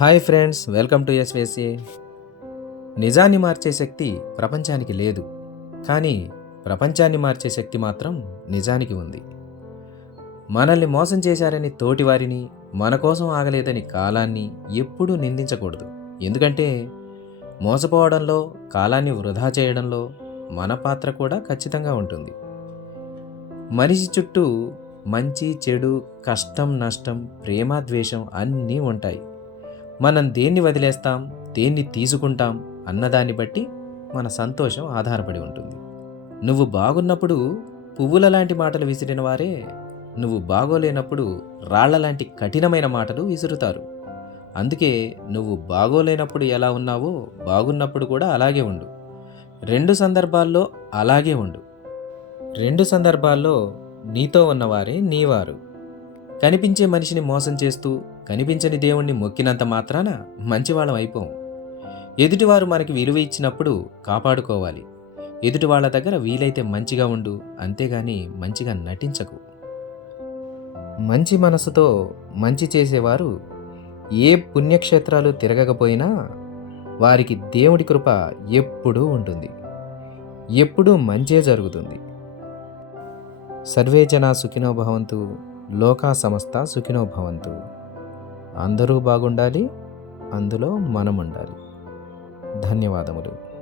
Hi friends welcome to ఎస్వేసే. నిజాన్ని మార్చే శక్తి ప్రపంచానికి లేదు కానీ ప్రపంచాన్ని మార్చే శక్తి మాత్రం నిజానికి ఉంది. మనల్ని మోసం చేశారని తోటివారిని మన కోసం ఆగలేదని కాలాన్ని ఎప్పుడూ నిందించకూడదు. ఎందుకంటే మోసపోవడంలో కాలాన్ని వృధా చేయడంలో మన పాత్ర కూడా ఖచ్చితంగా ఉంటుంది. మనిషి చుట్టూ మంచి చెడు కష్టం నష్టం ప్రేమ ద్వేషం అన్నీ ఉంటాయి. మనం దేన్ని వదిలేస్తాం? దేన్ని తీసుకుంటాం? అన్నదాన్ని బట్టి మన సంతోషం ఆధారపడి ఉంటుంది. నువ్వు బాగున్నప్పుడు పువ్వుల లాంటి మాటలు విసిరిన వారే నువ్వు బాగోలేనప్పుడు రాళ్ళ లాంటి కఠినమైన మాటలు విసురుతారు. అందుకే నువ్వు బాగోలేనప్పుడు ఎలా ఉన్నావో బాగున్నప్పుడు కూడా అలాగే ఉండు. రెండు సందర్భాల్లో అలాగే ఉండు. రెండు సందర్భాల్లో నీతో ఉన్నవారే నీవారు. కనిపించే మనిషిని మోసం చేస్తూ కనిపించని దేవుణ్ణి మొక్కినంత మాత్రాన మంచివాళ్ళం అయిపోం. ఎదుటివారు మనకి విలువ ఇచ్చినప్పుడు కాపాడుకోవాలి. ఎదుటి వాళ్ళ దగ్గర వీలైతే మంచిగా ఉండు అంతేగాని మంచిగా నటించకు. మంచి మనసుతో మంచి చేసేవారు ఏ పుణ్యక్షేత్రాలు తిరగకపోయినా వారికి దేవుడి కృప ఎప్పుడూ ఉంటుంది. ఎప్పుడూ మంచే జరుగుతుంది. సర్వే జన సుఖినో లోకా సమస్త సుఖినో భవంతు. అందరూ బాగుండాలి అందులో మనం ఉండాలి ధన్యవాదములు.